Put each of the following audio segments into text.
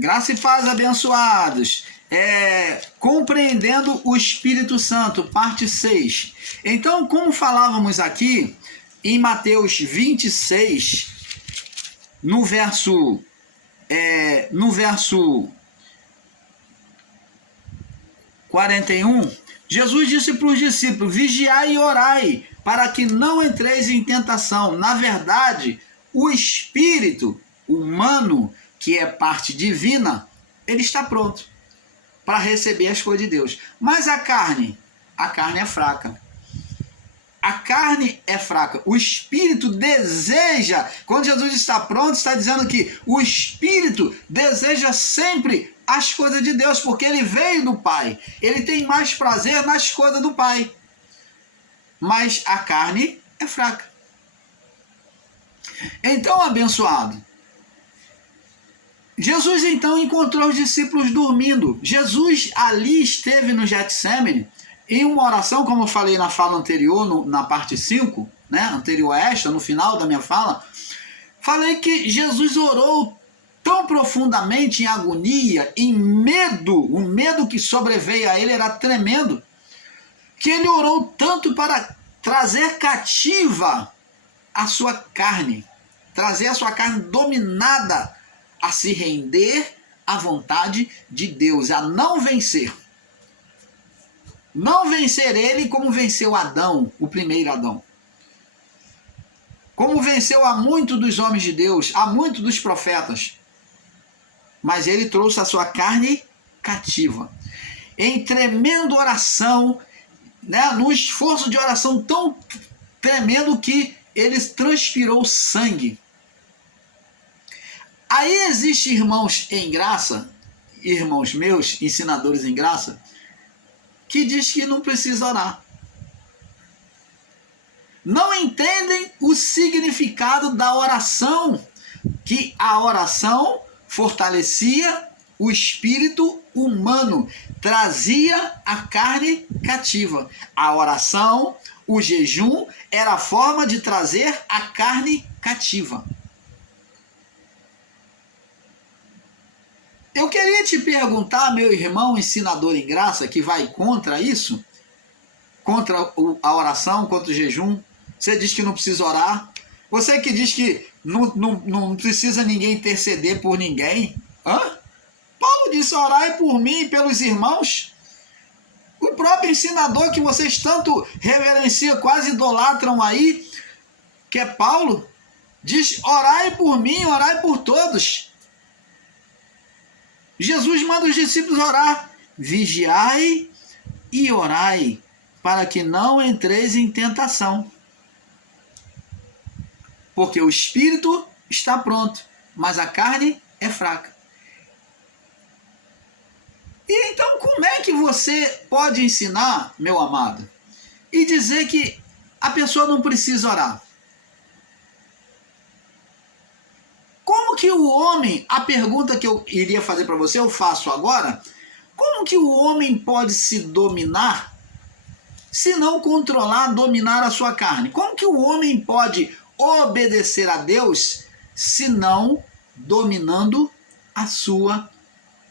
Graça e paz, abençoados. Compreendendo o Espírito Santo, parte 6. Então, como falávamos aqui, em Mateus 26, no verso 41, Jesus disse para os discípulos: vigiai e orai, para que não entreis em tentação. Na verdade, o espírito humano, que é parte divina, ele está pronto para receber as coisas de Deus. Mas a carne é fraca. A carne é fraca. O espírito deseja, quando Jesus está pronto, está dizendo que o espírito deseja sempre as coisas de Deus, porque ele veio do Pai. Ele tem mais prazer nas coisas do Pai. Mas a carne é fraca. Então, abençoado, Jesus então encontrou os discípulos dormindo. Jesus ali esteve no Getsêmani, em uma oração, como eu falei na fala anterior, na parte 5, né, anterior a esta, no final da minha fala, falei que Jesus orou tão profundamente em agonia, em medo, o medo que sobreveio a ele era tremendo, que ele orou tanto para trazer cativa a sua carne, trazer a sua carne dominada a se render à vontade de Deus, a não vencer. Não vencer ele como venceu Adão, o primeiro Adão. Como venceu a muitos dos homens de Deus, a muitos dos profetas. Mas ele trouxe a sua carne cativa. Em tremenda oração, né, no esforço de oração tão tremendo que ele transpirou sangue. Aí existe irmãos em graça, irmãos meus, ensinadores em graça, que diz que não precisa orar. Não entendem o significado da oração, que a oração fortalecia o espírito humano, trazia a carne cativa. A oração, o jejum, era a forma de trazer a carne cativa. Eu queria te perguntar, meu irmão ensinador em graça, que vai contra isso, contra a oração, contra o jejum. Você diz que não precisa orar. Você que diz que não precisa ninguém interceder por ninguém. Paulo disse: orai por mim e pelos irmãos. O próprio ensinador que vocês tanto reverenciam, quase idolatram aí, que é Paulo, diz: orai por mim, orai por todos. Jesus manda os discípulos orar: vigiai e orai, para que não entreis em tentação. Porque o espírito está pronto, mas a carne é fraca. E então, como é que você pode ensinar, meu amado, e dizer que a pessoa não precisa orar? Como que o homem, a pergunta que eu iria fazer para você, eu faço agora: como que o homem pode se dominar, se não controlar, dominar a sua carne? Como que o homem pode obedecer a Deus, se não dominando a sua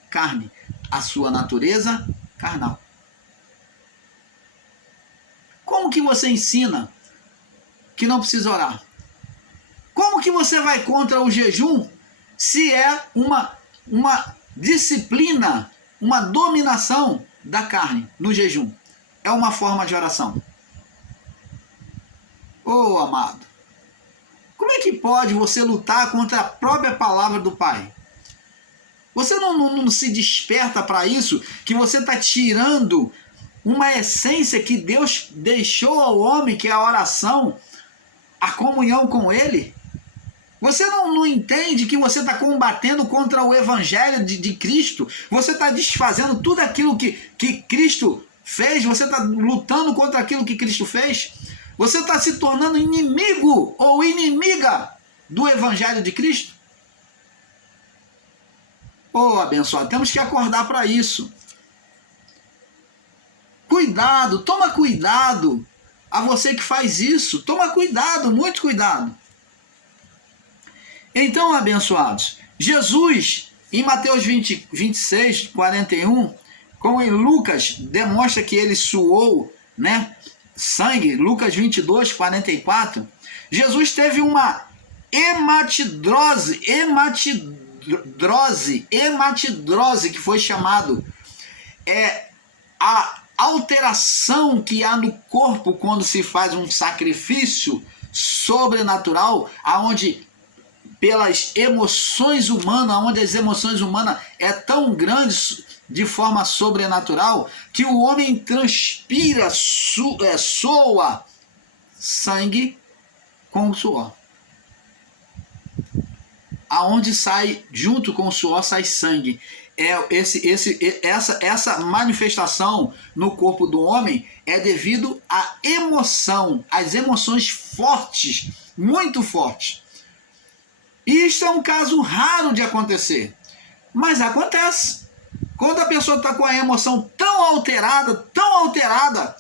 carne, a sua natureza carnal? Como que você ensina que não precisa orar? Como que você vai contra o jejum, se é uma disciplina, uma dominação da carne no jejum? É uma forma de oração. Ô, amado, como é que pode você lutar contra a própria palavra do Pai? Você não se desperta para isso, que você está tirando uma essência que Deus deixou ao homem, que é a oração, a comunhão com Ele? Você não entende que você está combatendo contra o Evangelho de Cristo? Você está desfazendo tudo aquilo que Cristo fez? Você está lutando contra aquilo que Cristo fez? Você está se tornando inimigo ou inimiga do Evangelho de Cristo? Abençoado, temos que acordar para isso. Cuidado, toma cuidado. A você que faz isso, toma cuidado, muito cuidado. Então, abençoados, Jesus Em Mateus 26, 41, como em Lucas, demonstra que ele suou, né, sangue. Lucas 22, 44. Jesus teve uma hematidrose, que foi chamado a alteração que há no corpo quando se faz um sacrifício sobrenatural, aonde pelas emoções humanas, onde as emoções humanas é tão grandes de forma sobrenatural, que o homem transpira, soa sangue com o suor. Aonde sai, junto com o suor, sai sangue. Essa manifestação no corpo do homem é devido à emoção, às emoções fortes, muito fortes. E isto é um caso raro de acontecer, mas acontece. Quando a pessoa está com a emoção tão alterada,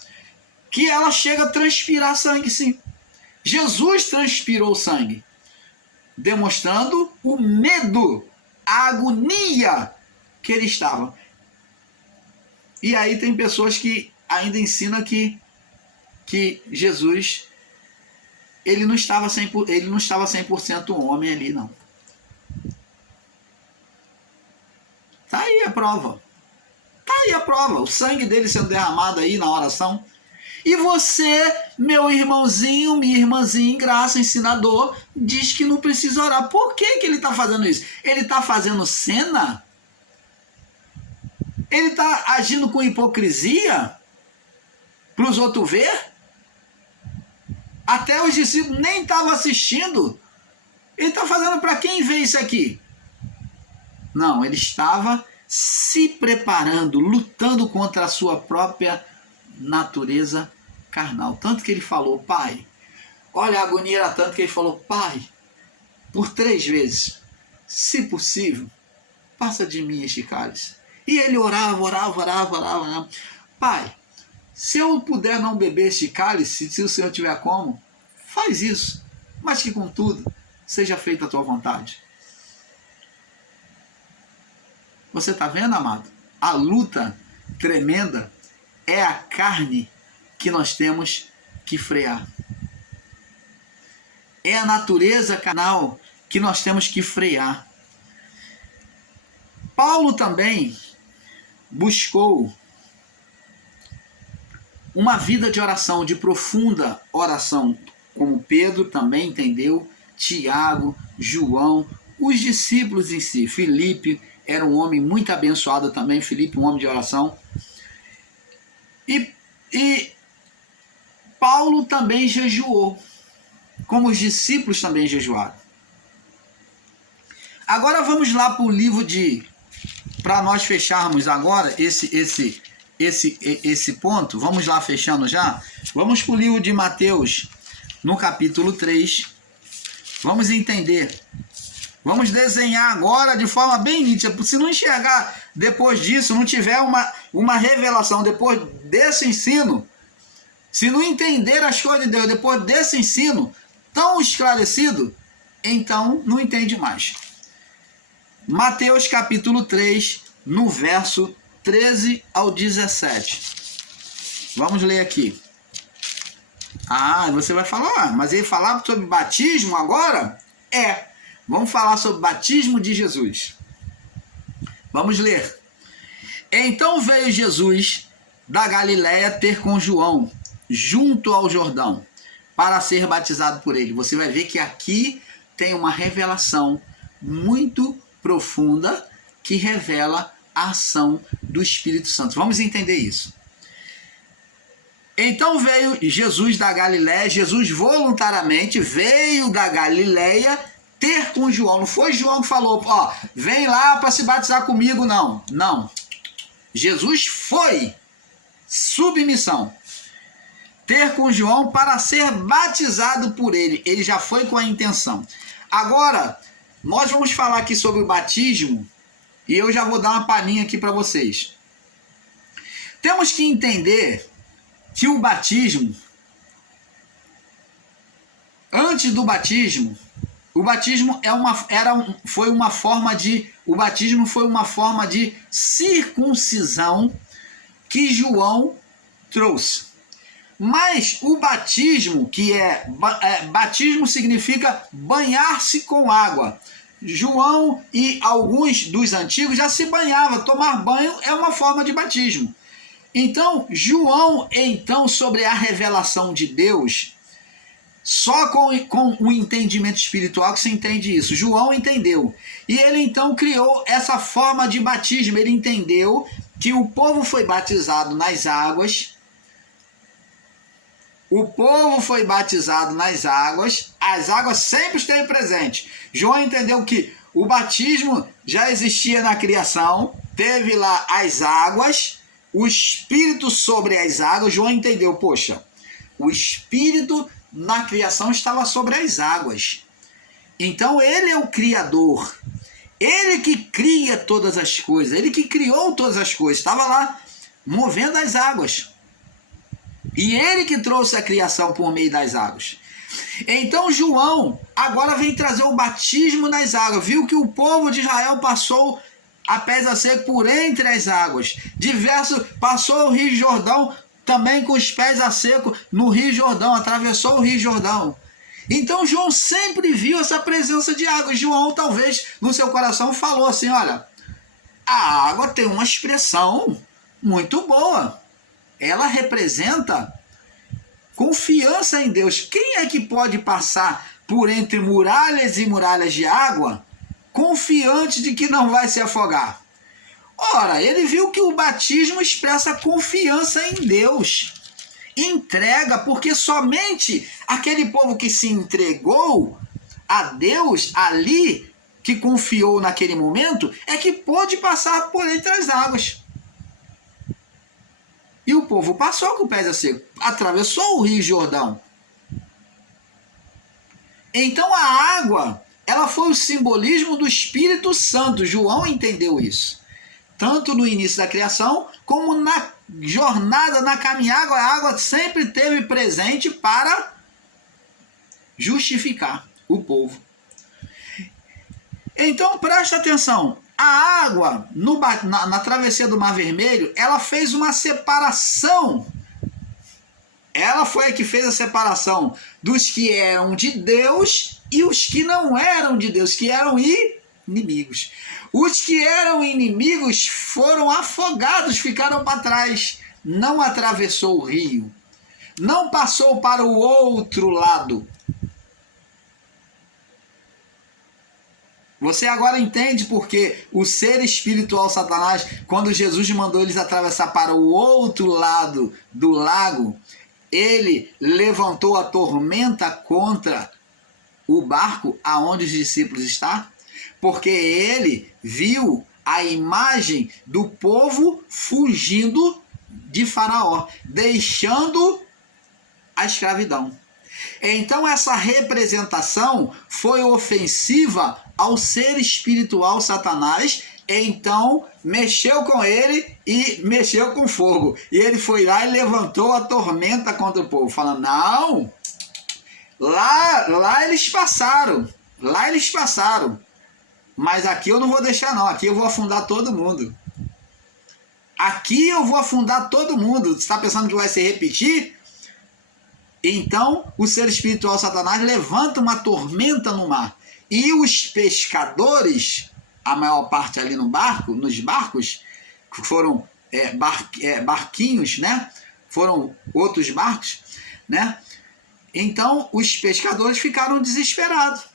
que ela chega a transpirar sangue, sim. Jesus transpirou sangue, demonstrando o medo, a agonia que ele estava. E aí tem pessoas que ainda ensinam que Jesus, ele não estava 100% homem ali, não. Tá aí a prova. O sangue dele sendo derramado aí na oração. E você, meu irmãozinho, minha irmãzinha em graça, ensinador, diz que não precisa orar. Por que ele está fazendo isso? Ele está fazendo cena? Ele está agindo com hipocrisia? Para os outros ver? Até os discípulos nem estavam assistindo. Ele está fazendo para quem vê isso aqui? Não, ele estava se preparando, lutando contra a sua própria natureza carnal. Tanto que ele falou, Pai, olha, a agonia era tanto que ele falou, Pai, por 3 vezes, se possível, passa de mim este cálice. E ele orava. Pai, se eu puder não beber este cálice, se o Senhor tiver como, faz isso. Mas que contudo, seja feita a tua vontade. Você está vendo, amado? A luta tremenda é a carne que nós temos que frear. É a natureza carnal que nós temos que frear. Paulo também buscou uma vida de oração, de profunda oração, como Pedro também entendeu, Tiago, João, os discípulos em si. Filipe era um homem muito abençoado também, Filipe, um homem de oração. E Paulo também jejuou, como os discípulos também jejuaram. Agora vamos lá para o livro para nós fecharmos agora esse ponto, vamos lá fechando já. Vamos para o livro de Mateus, no capítulo 3. Vamos entender. Vamos desenhar agora de forma bem nítida. Se não enxergar depois disso, não tiver uma revelação depois desse ensino, se não entender as coisas de Deus depois desse ensino tão esclarecido, então não entende mais. Mateus capítulo 3, no verso 13 ao 17. Vamos ler aqui. Você vai falar, mas ele falava sobre batismo agora? Vamos falar sobre o batismo de Jesus. Vamos ler. Então veio Jesus da Galiléia ter com João, junto ao Jordão, para ser batizado por ele. Você vai ver que aqui tem uma revelação muito profunda que revela a ação do Espírito Santo. Vamos entender isso. Então veio Jesus da Galiléia, Jesus voluntariamente veio da Galiléia ter com João. Não foi João que falou, vem lá para se batizar comigo, não. Não. Jesus foi, submissão, ter com João para ser batizado por ele. Ele já foi com a intenção. Agora, nós vamos falar aqui sobre o batismo e eu já vou dar uma palhinha aqui para vocês. Temos que entender que o batismo, antes do batismo, O batismo foi uma forma de circuncisão que João trouxe. Mas o batismo, batismo significa banhar-se com água. João e alguns dos antigos já se banhavam. Tomar banho é uma forma de batismo. Então, João, sobre a revelação de Deus, só com o entendimento espiritual que se entende isso. João entendeu. E ele então criou essa forma de batismo. Ele entendeu que o povo foi batizado nas águas. As águas sempre esteve presente. João entendeu que o batismo já existia na criação, teve lá as águas, o Espírito sobre as águas. João entendeu, poxa, o Espírito na criação estava sobre as águas. Então ele é o Criador. Ele que cria todas as coisas, ele que criou todas as coisas, estava lá movendo as águas. E ele que trouxe a criação por meio das águas. Então João agora vem trazer o batismo nas águas. Viu que o povo de Israel passou a pés a seco por entre as águas. Passou o Rio Jordão também com os pés a seco no Rio Jordão. Atravessou o Rio Jordão. Então João sempre viu essa presença de água. João talvez no seu coração falou assim, olha, a água tem uma expressão muito boa. Ela representa confiança em Deus. Quem é que pode passar por entre muralhas e muralhas de água confiante de que não vai se afogar? Ora, ele viu que o batismo expressa confiança em Deus. Entrega, porque somente aquele povo que se entregou a Deus ali, que confiou naquele momento, é que pôde passar por entre as águas. E o povo passou com o pé a seco, atravessou o Rio Jordão. Então a água, ela foi o simbolismo do Espírito Santo. João entendeu isso. Tanto no início da criação, como na jornada, na caminhada, a água sempre esteve presente para justificar o povo. Então presta atenção. A água na travessia do Mar Vermelho, ela fez uma separação. Ela foi a que fez a separação dos que eram de Deus e os que não eram de Deus, que eram inimigos. Os que eram inimigos foram afogados, ficaram para trás. Não atravessou o rio. Não passou para o outro lado. Você agora entende porque o ser espiritual Satanás, quando Jesus mandou eles atravessar para o outro lado do lago, ele levantou a tormenta contra o barco aonde os discípulos estão? Porque ele viu a imagem do povo fugindo de Faraó, deixando a escravidão. Então essa representação foi ofensiva ao ser espiritual Satanás. Então mexeu com ele e mexeu com fogo. E ele foi lá e levantou a tormenta contra o povo, falando, não, lá eles passaram, mas aqui eu não vou deixar não, aqui eu vou afundar todo mundo. Você está pensando que vai se repetir? Então o ser espiritual Satanás levanta uma tormenta no mar. E os pescadores, a maior parte ali nos barcos, que foram barquinhos, né? Foram outros barcos, né? Então os pescadores ficaram desesperados.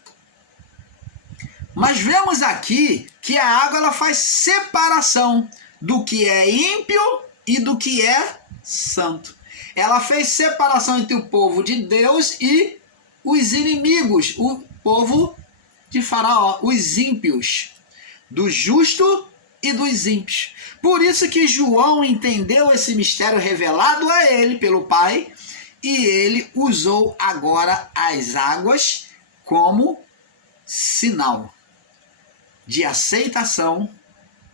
Mas vemos aqui que a água ela faz separação do que é ímpio e do que é santo. Ela fez separação entre o povo de Deus e os inimigos, o povo de Faraó, os ímpios, do justo e dos ímpios. Por isso que João entendeu esse mistério revelado a ele pelo Pai, e ele usou agora as águas como sinal de aceitação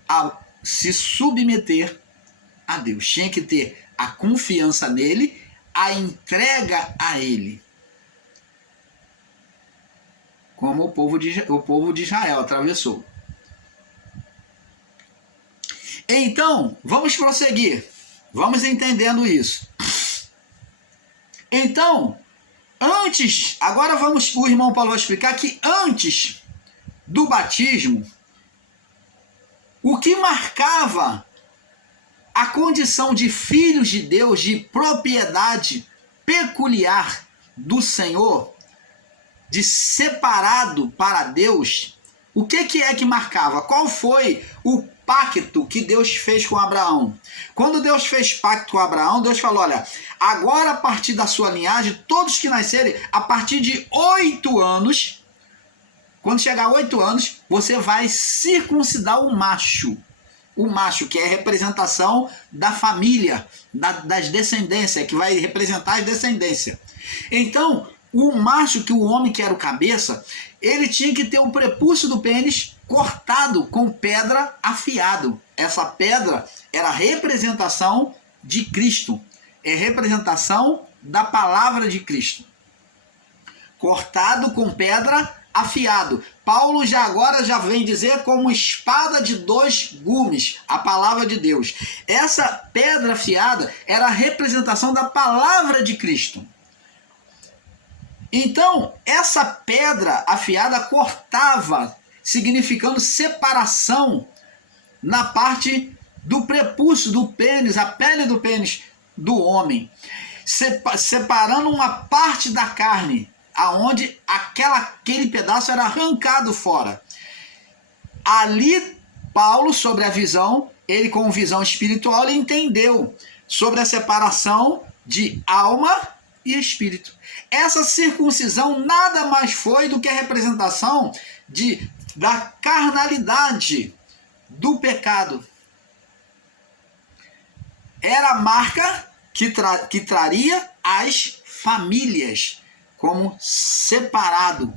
a se submeter a Deus. Tinha que ter a confiança nele, a entrega a ele. como o povo de Israel atravessou. Então, vamos prosseguir. Vamos entendendo isso. Então, agora o irmão Paulo vai explicar que antes do batismo, o que marcava a condição de filhos de Deus, de propriedade peculiar do Senhor, de separado para Deus, o que é que marcava? Qual foi o pacto que Deus fez com Abraão? Quando Deus fez pacto com Abraão, Deus falou, olha, agora a partir da sua linhagem, todos que nascerem a partir de 8 anos, quando chegar a 8 anos, você vai circuncidar o macho. O macho, que é a representação da família, das descendências, que vai representar as descendências. Então, o macho, que o homem que era o cabeça, ele tinha que ter o prepúcio do pênis cortado com pedra afiado. Essa pedra era a representação de Cristo. É representação da palavra de Cristo. Cortado com pedra afiado. Paulo já vem dizer como espada de 2 gumes, a palavra de Deus. Essa pedra afiada era a representação da palavra de Cristo. Então, essa pedra afiada cortava, significando separação na parte do prepúcio, do pênis, a pele do pênis do homem, separando uma parte da carne, aonde aquele pedaço era arrancado fora. Ali, Paulo, sobre a visão, ele com visão espiritual, ele entendeu sobre a separação de alma e espírito. Essa circuncisão nada mais foi do que a representação da carnalidade, do pecado. Era a marca que traria as famílias como separado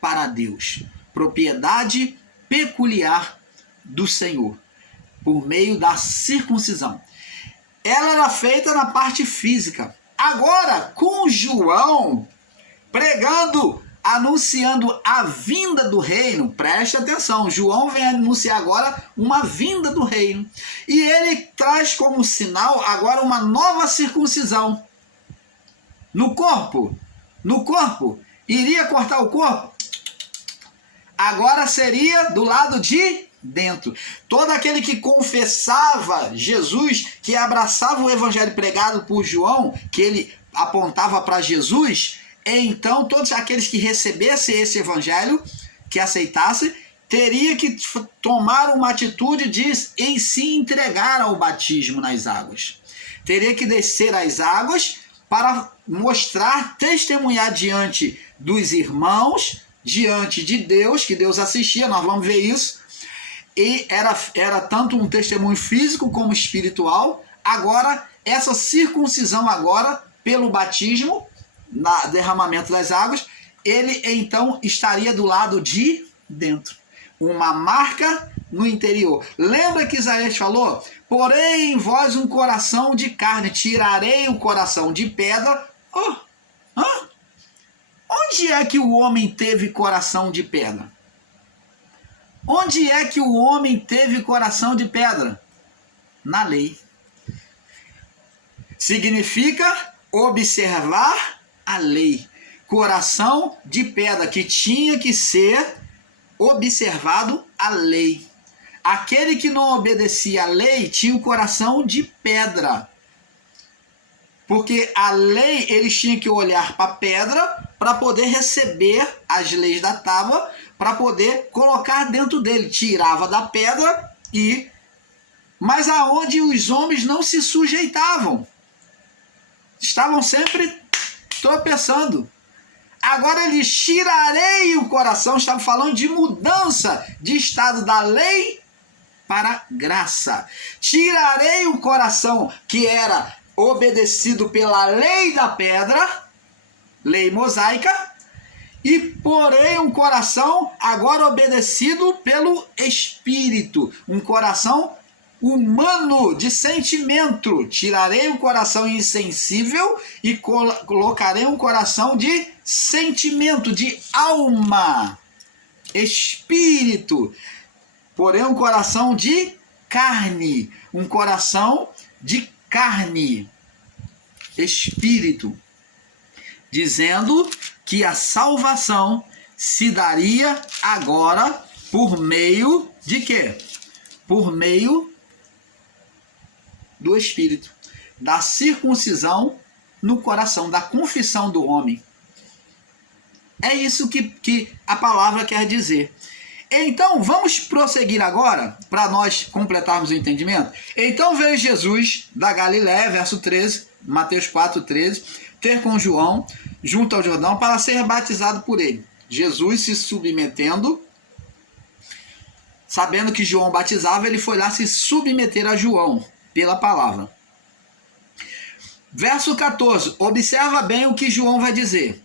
para Deus, propriedade peculiar do Senhor, por meio da circuncisão. Ela era feita na parte física. Agora, com João pregando, anunciando a vinda do reino, preste atenção, João vem anunciar agora uma vinda do reino. E ele traz como sinal agora uma nova circuncisão. No corpo, iria cortar o corpo? Agora seria do lado de dentro. Todo aquele que confessava Jesus, que abraçava o evangelho pregado por João, que ele apontava para Jesus, então todos aqueles que recebessem esse evangelho, que aceitassem, teria que tomar uma atitude de em se entregar ao batismo nas águas. Teria que descer as águas para mostrar, testemunhar diante dos irmãos, diante de Deus, que Deus assistia, nós vamos ver isso. E era tanto um testemunho físico como espiritual. Agora, essa circuncisão agora, pelo batismo, no derramamento das águas, ele então estaria do lado de dentro. Uma marca no interior. Lembra que Isaías falou? Porém em vós um coração de carne, tirarei o coração de pedra. Onde é que o homem teve coração de pedra? Onde é que o homem teve coração de pedra? Na lei. Significa observar a lei. Coração de pedra, que tinha que ser observado a lei. Aquele que não obedecia a lei tinha o coração de pedra. Porque a lei, eles tinham que olhar para a pedra para poder receber as leis da tábua, para poder colocar dentro dele. Tirava da pedra mas aonde os homens não se sujeitavam. Estavam sempre tropeçando. Agora lhes tirarei o coração. Estava falando de mudança de estado da lei para graça. Tirarei o coração que era obedecido pela lei da pedra, lei mosaica, e porém um coração agora obedecido pelo Espírito, um coração humano, de sentimento. Tirarei o coração insensível e colocarei um coração de sentimento, de alma. espírito, porém um coração de carne, um coração de carne, espírito, dizendo que a salvação se daria agora por meio de quê? Por meio do Espírito, da circuncisão no coração, da confissão do homem. É isso que a palavra quer dizer. Então, vamos prosseguir agora, para nós completarmos o entendimento. Então veio Jesus da Galiléia, verso 13, Mateus 4, 13, ter com João, junto ao Jordão, para ser batizado por ele. Jesus se submetendo, sabendo que João batizava, ele foi lá se submeter a João, pela palavra. Verso 14, observa bem o que João vai dizer.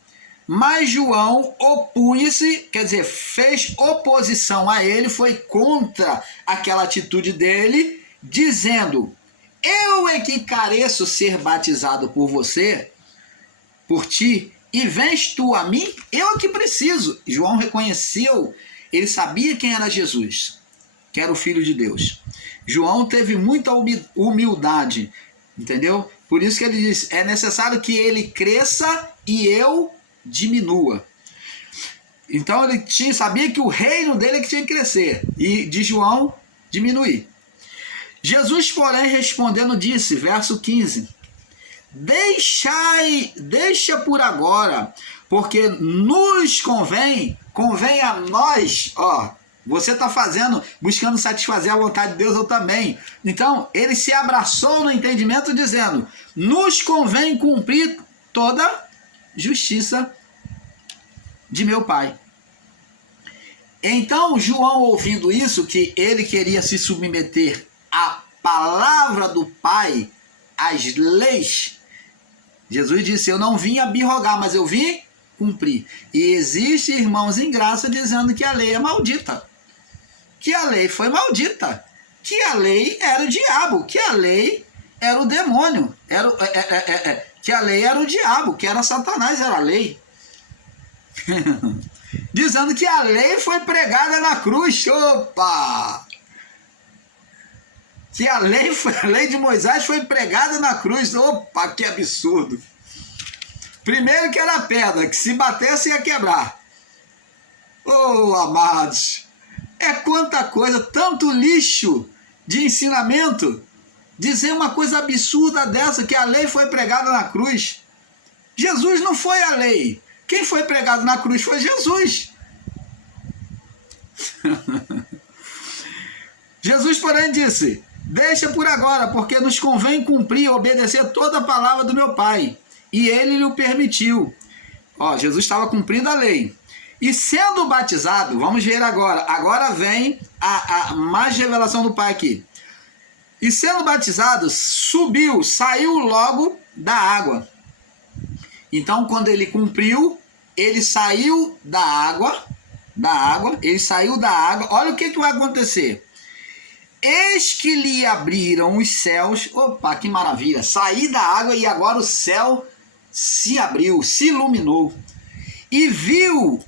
Mas João opunha-se, quer dizer, fez oposição a ele, foi contra aquela atitude dele, dizendo: eu é que careço ser batizado por você, por ti, e vens tu a mim? Eu é que preciso. João reconheceu, ele sabia quem era Jesus, que era o Filho de Deus. João teve muita humildade, entendeu? Por isso que ele diz, é necessário que ele cresça e eu diminua. Então ele sabia que o reino dele é que tinha que crescer e de João diminuir. Jesus, porém, respondendo, disse, verso 15: deixa por agora, porque nos convém a nós, ó, você está buscando satisfazer a vontade de Deus, eu também. Então, ele se abraçou no entendimento, dizendo, nos convém cumprir toda justiça de meu Pai. Então, João, ouvindo isso, que ele queria se submeter à palavra do Pai, às leis, Jesus disse, eu não vim abirrogar, mas eu vim cumprir. E existe irmãos em graça dizendo que a lei é maldita, que a lei foi maldita, que a lei era o diabo, que a lei era o demônio, que a lei era o diabo, que era Satanás, era a lei. Dizendo que a lei foi pregada na cruz. Opa! Que a lei de Moisés foi pregada na cruz. Opa, que absurdo! Primeiro que era a pedra, que se batesse ia quebrar. Oh, amados! É quanta coisa, tanto lixo de ensinamento. Dizer uma coisa absurda dessa, que a lei foi pregada na cruz. Jesus não foi a lei. Quem foi pregado na cruz foi Jesus. Jesus, porém, disse, deixa por agora, porque nos convém cumprir e obedecer toda a palavra do meu Pai. E ele lhe o permitiu. Ó, Jesus estava cumprindo a lei. E sendo batizado, vamos ver agora. Agora vem a mais revelação do Pai aqui. E sendo batizado, saiu logo da água. Então, quando ele cumpriu, ele saiu da água, ele saiu da água. Olha o que vai acontecer. Eis que lhe abriram os céus. Opa, que maravilha. Saí da água e agora o céu se abriu, se iluminou. E viu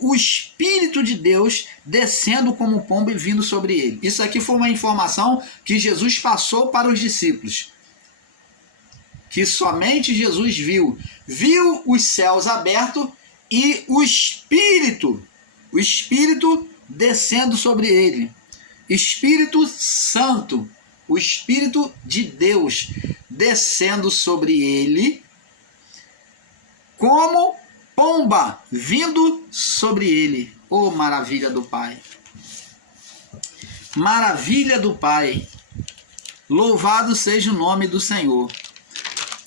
o Espírito de Deus descendo como pombo e vindo sobre ele. Isso aqui foi uma informação que Jesus passou para os discípulos. Que somente Jesus viu os céus abertos e o Espírito descendo sobre ele. Espírito Santo, o Espírito de Deus descendo sobre ele, como pomba vindo sobre ele. Oh, maravilha do Pai! Maravilha do Pai! Louvado seja o nome do Senhor.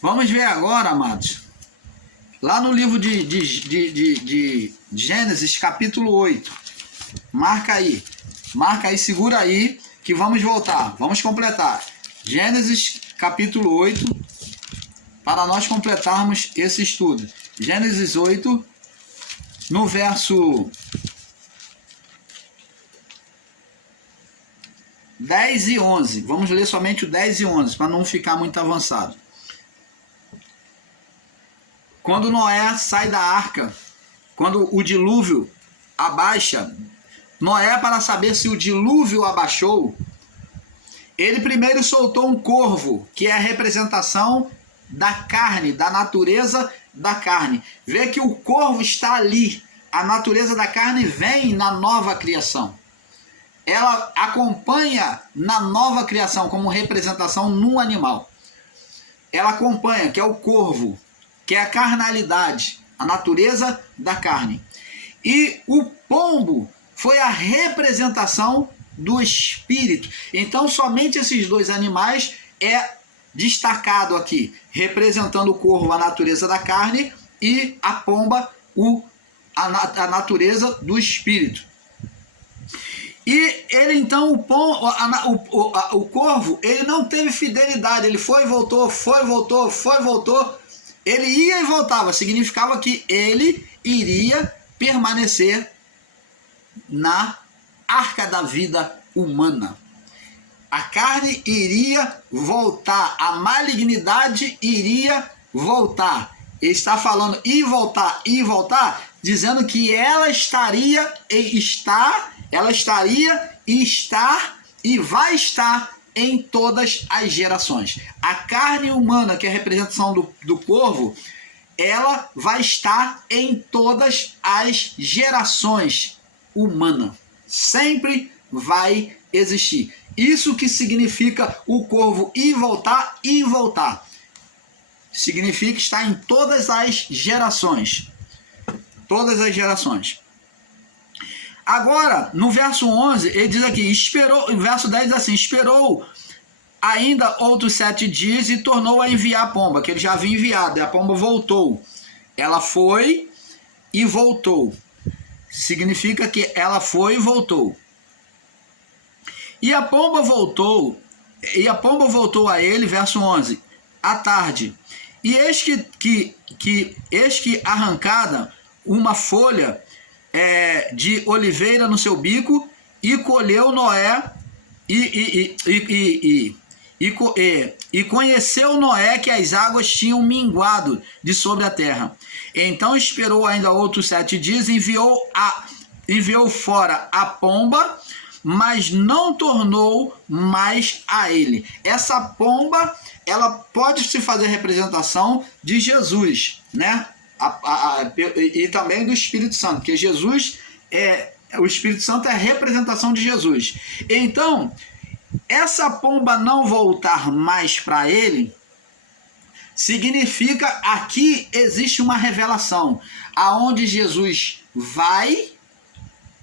Vamos ver agora, amados, lá no livro de Gênesis, capítulo 8. Marca aí, segura aí, que vamos voltar, vamos completar. Gênesis, capítulo 8, para nós completarmos esse estudo. Gênesis 8, no verso 10 e 11. Vamos ler somente o 10 e 11, para não ficar muito avançado. Quando Noé sai da arca, quando o dilúvio abaixa, Noé, para saber se o dilúvio abaixou, ele primeiro soltou um corvo, que é a representação da carne, da natureza da carne. Vê que o corvo está ali, a natureza da carne vem na nova criação. Ela acompanha na nova criação como representação no animal. Ela acompanha, que é o corvo, que é a carnalidade, a natureza da carne. E o pombo foi a representação do espírito. Então somente esses dois animais é destacado aqui, representando o corvo, a natureza da carne, e a pomba, a natureza do espírito. E ele então, o corvo, ele não teve fidelidade, ele foi e voltou, foi e voltou, foi e voltou. Ele ia e voltava, significava que ele iria permanecer na arca da vida humana. A carne iria voltar, a malignidade iria voltar. Ele está falando e voltar, dizendo que ela estaria e vai estar em todas as gerações. A carne humana, que é a representação do corvo, ela vai estar em todas as gerações humanas. Sempre vai existir. Isso que significa o corvo ir e voltar. Significa estar em todas as gerações. Todas as gerações. Agora, no verso 11, ele diz aqui, o verso 10 diz assim, esperou ainda outros 7 dias e tornou a enviar a pomba, que ele já havia enviado, e a pomba voltou. Ela foi e voltou. Significa que ela foi e voltou. E a pomba voltou a ele, verso 11, à tarde. E eis que arrancada uma folha de oliveira no seu bico, e colheu Noé, e conheceu Noé que as águas tinham minguado de sobre a terra. Então esperou ainda outros 7 dias, enviou fora a pomba, mas não tornou mais a ele. Essa pomba, ela pode se fazer representação de Jesus, né? E também do Espírito Santo, porque Jesus o Espírito Santo é a representação de Jesus. Então, essa pomba não voltar mais para ele, significa aqui existe uma revelação, aonde Jesus vai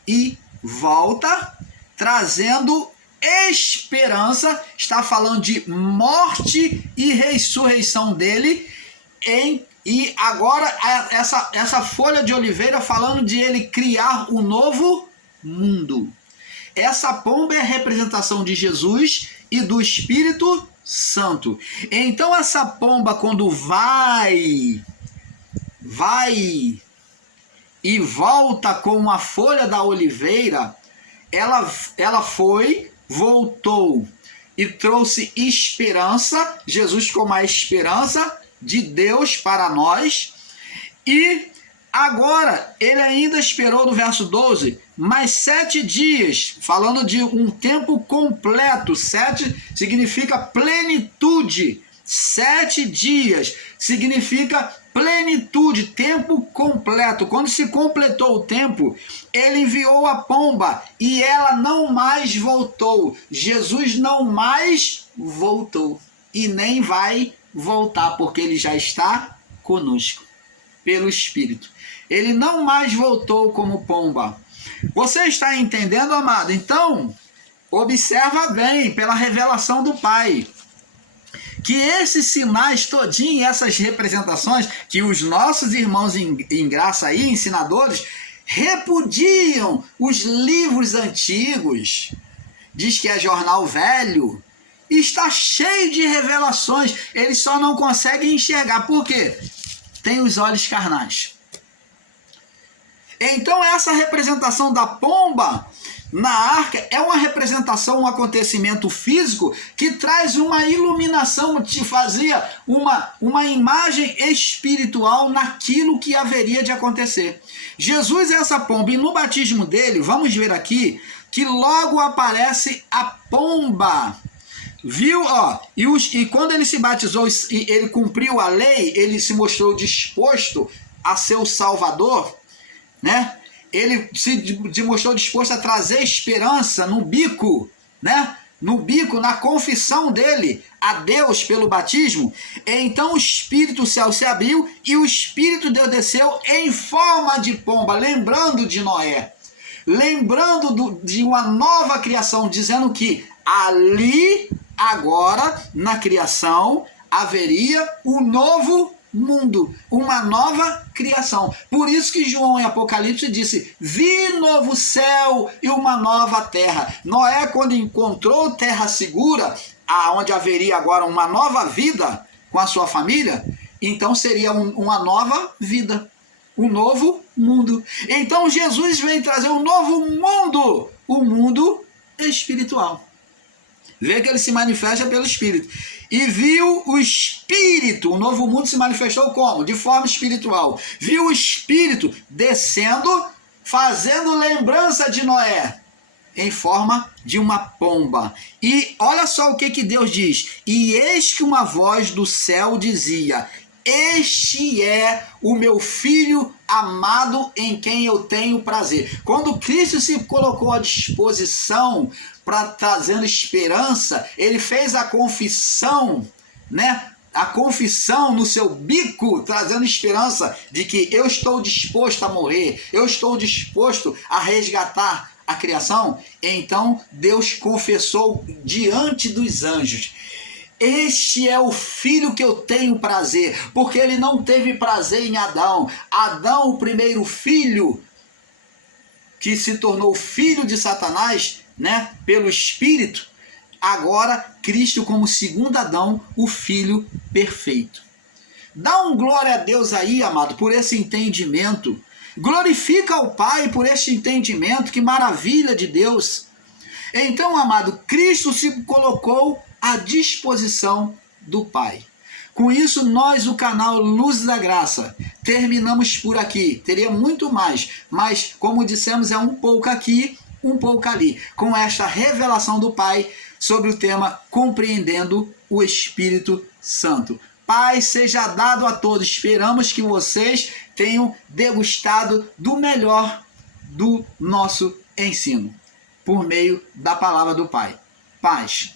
e volta, trazendo esperança, está falando de morte e ressurreição dele, e agora essa folha de oliveira falando de ele criar um novo mundo. Essa pomba é a representação de Jesus e do Espírito Santo. Então essa pomba, quando vai e volta com a folha da oliveira, ela voltou e trouxe esperança, Jesus como a esperança de Deus para nós. E agora ele ainda esperou, no verso 12, mais 7 dias, falando de um tempo completo. 7 significa plenitude. 7 dias significa plenitude, tempo completo. Quando se completou o tempo, ele enviou a pomba e ela não mais voltou. Jesus não mais voltou e nem vai voltar, porque ele já está conosco pelo Espírito. Ele não mais voltou como pomba. Você está entendendo, amado? Então, observa bem, pela revelação do Pai, que esses sinais todinhos, essas representações, que os nossos irmãos em graça aí, ensinadores, repudiam os livros antigos, diz que é jornal velho, está cheio de revelações, eles só não conseguem enxergar. Por quê? Tem os olhos carnais. Então essa representação da pomba na arca é uma representação, um acontecimento físico que traz uma iluminação, te fazia uma imagem espiritual naquilo que haveria de acontecer. Jesus é essa pomba, e no batismo dele, vamos ver aqui, que logo aparece a pomba. Viu? Ó, e quando ele se batizou e ele cumpriu a lei, ele se mostrou disposto a ser o Salvador, né? Ele se demonstrou disposto a trazer esperança no bico, né? No bico, na confissão dele a Deus pelo batismo. Então o Espírito, o céu se abriu e o Espírito de Deus desceu em forma de pomba, lembrando de Noé, lembrando de uma nova criação, dizendo que ali, agora, na criação, haveria um novo mundo, uma nova criação. Por isso que João em Apocalipse disse: vi novo céu e uma nova terra. Noé, quando encontrou terra segura, aonde haveria agora uma nova vida com a sua família, então seria uma nova vida, um novo mundo. Então Jesus vem trazer um novo mundo, o mundo espiritual. Vê que ele se manifesta pelo Espírito. E viu o Espírito, o novo mundo se manifestou como? De forma espiritual. Viu o Espírito descendo, fazendo lembrança de Noé, em forma de uma pomba. E olha só o que Deus diz. E eis que uma voz do céu dizia: este é o meu filho amado em quem eu tenho prazer. Quando Cristo se colocou à disposição para trazendo esperança, ele fez a confissão, né? A confissão no seu bico, trazendo esperança de que eu estou disposto a morrer, eu estou disposto a resgatar a criação. Então Deus confessou diante dos anjos: este é o filho que eu tenho prazer, porque ele não teve prazer em Adão. Adão, o primeiro filho, que se tornou filho de Satanás, né, pelo Espírito, agora Cristo como segundo Adão, o filho perfeito. Dá um glória a Deus aí, amado, por esse entendimento. Glorifica ao Pai por este entendimento, que maravilha de Deus. Então, amado, Cristo se colocou à disposição do Pai. Com isso, nós, o canal Luz da Graça, terminamos por aqui. Teria muito mais, mas, como dissemos, é um pouco aqui, um pouco ali, com esta revelação do Pai sobre o tema Compreendendo o Espírito Santo. Paz seja dado a todos. Esperamos que vocês tenham degustado do melhor do nosso ensino, por meio da palavra do Pai. Paz.